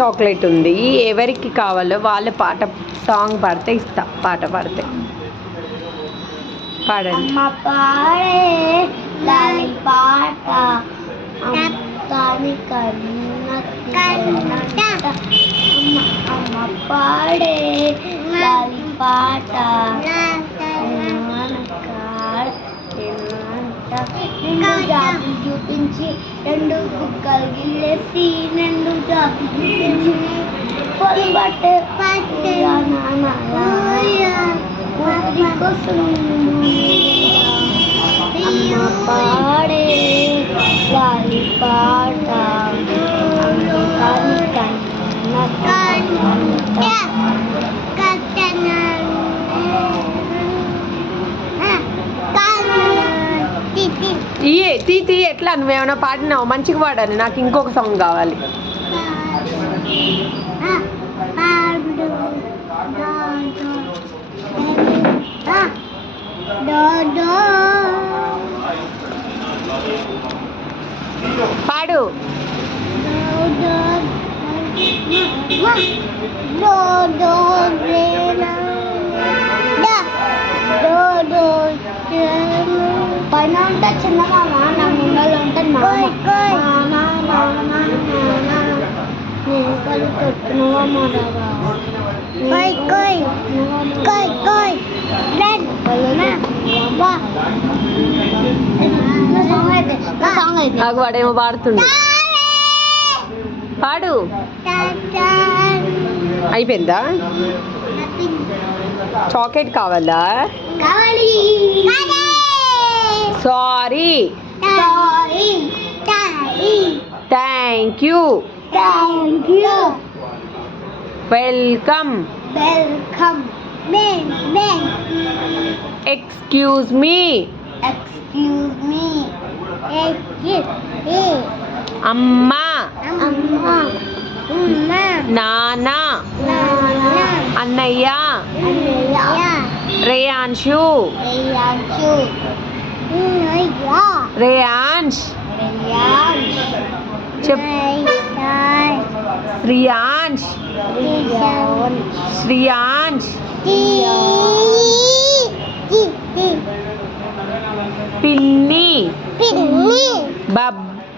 Chocolate ఉంది. ఎవరికి కావాలో వాళ్ళ పాట సాంగ్ పాడితే ఇస్తా. పాట పాడితే పాడండి. అమ్మ పాడే లాలి పాట అమ్మ పాడే లాలి పాట జాబులు చూపించి రెండు బుక్కలు గిల్లేసి రెండు జాబులు చూపించి పొలిపట్టు కోసం అమ్మ పాడే లాలి పాట తీ ఎట్లా నువ్వేమైనా పాడినావు? మంచిగా పాడాలి. నాకు ఇంకొక సాంగ్ కావాలి. పాడు. పైన ఉంటే చిన్న మామ, నా ముందర ఉంటుంది నేను కళ్ళు తొట్టునువా నాకు వాడేమో పాడుతుండు. పాడు. అయిపోయిందా? చాక్లెట్ కావాలా? Sorry. Thank you. Welcome. Excuse me. అమ్మా. నాన్న. అన్నయ్య. రేయాన్షు. రేయాన్ష్. శ్రియాంష్. శ్రియాంష్. పిన్ని.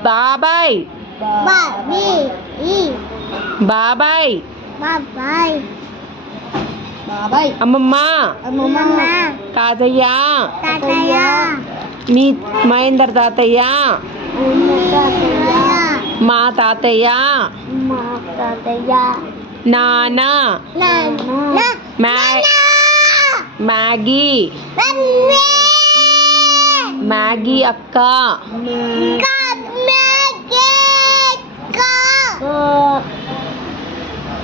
బాబాయ్. బాబాయ్. అమ్మమ్మ. తాతయ్య. మీ మహేందర్ తాతయ్య. మా తాతయ్య. నాన్న. మ్యాగీ. మ్యాగీ అక్క.